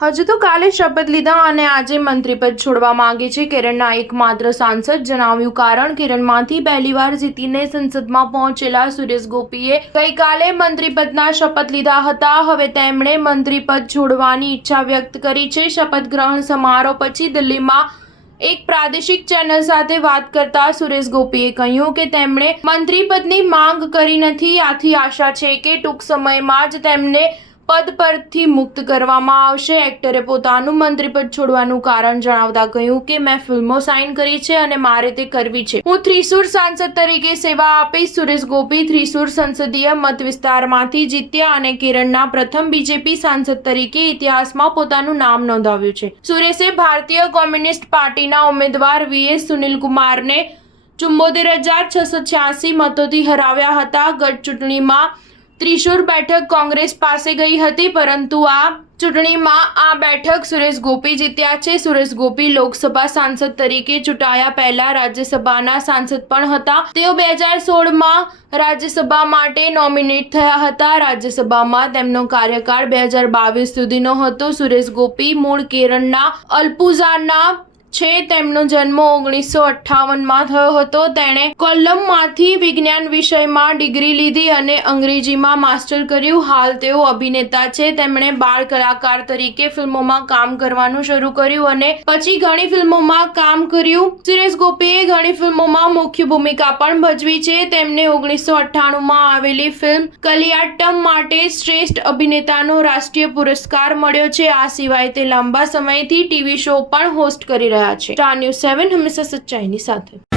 હજુ તો કાલે શપથ લીધા અને આજે મંત્રીપદ છોડવા માંગે છે કેરળના એકમાત્ર સાંસદ. જણાવ્યું કારણ. કેરળમાંથી પહેલીવાર જીતીને સંસદમાં પહોંચેલા સુરેશ ગોપીએ ગઈકાલે મંત્રીપદના શપથ લીધા હતા. હવે તેમણે મંત્રીપદ છોડવાની ઈચ્છા વ્યક્ત કરી છે. શપથ ગ્રહણ સમારોહ પછી દિલ્હીમાં એક પ્રાદેશિક ચેનલ સાથે વાત કરતા સુરેશ ગોપીએ કહ્યું કે તેમણે મંત્રીપદની માંગ કરી નથી. આથી આશા છે કે ટૂંક સમયમાં જ તેમને પદ પરથી મુક્ત કરવામાં આવશે. એક્ટરે પોતાનું મંત્રીપદ છોડવાનું કારણ જણાવતા કહ્યું કે મેં ફિલ્મો સાઇન કરી છે અને મારે તે કરવી છે. હું થ્રીસુર સાંસદ તરીકે સેવા આપીશ. સુરેશ ગોપી થ્રીસુર સંસદીય મત વિસ્તારમાંથી જીત્યા અને કેરળના પ્રથમ બીજેપી સાંસદ તરીકે ઇતિહાસમાં પોતાનું નામ નોંધાવ્યું છે. સુરેશે ભારતીય કોમ્યુનિસ્ટ પાર્ટીના ઉમેદવાર વીએસ સુનિલકુમારને 74,686 મતોથી હરાવ્યા હતા. ગત ચૂંટણીમાં ત્રિશુર બેઠક કોંગ્રેસ પાસે ગઈ હતી, પરંતુ આ ચૂંટણીમાં આ બેઠક સુરેશ ગોપી જીત્યા છે. સુરેશ ગોપી લોકસભા સાંસદ તરીકે ચૂંટાયા પહેલા રાજ્યસભાના સાંસદ પણ હતા. તેઓ 2016માં રાજ્યસભા માટે નોમિનેટ થયા હતા. રાજ્યસભામાં તેમનો કાર્યકાળ 2022 સુધીનો હતો. સુરેશ ગોપી મૂળ કેરળના અલ્પુઝાના છે. તેમનો જન્મ 1958માં થયો હતો. તેણે કોલ્લમમાંથી વિજ્ઞાન વિષયમાં ડિગ્રી લીધી અને અંગ્રેજીમાં માસ્ટર કર્યું. હાલ તેઓ અભિનેતા છે. તેમણે બાળ કલાકાર તરીકે ફિલ્મોમાં કામ કરવાનું શરૂ કર્યું અને પછી ઘણી ફિલ્મોમાં કામ કર્યું. સુરેશ ગોપીએ ઘણી ફિલ્મોમાં મુખ્ય ભૂમિકા પણ ભજવી છે. તેમને 1998માં આવેલી ફિલ્મ કલિયાટ્ટમ માટે શ્રેષ્ઠ અભિનેતાનો રાષ્ટ્રીય પુરસ્કાર મળ્યો છે. આ સિવાય તે લાંબા સમયથી ટીવી શો પણ હોસ્ટ કરી રહ્યા છે. સ્ટાર ન્યૂઝ 7 હંમેશા સચ્ચાઈની સાથે.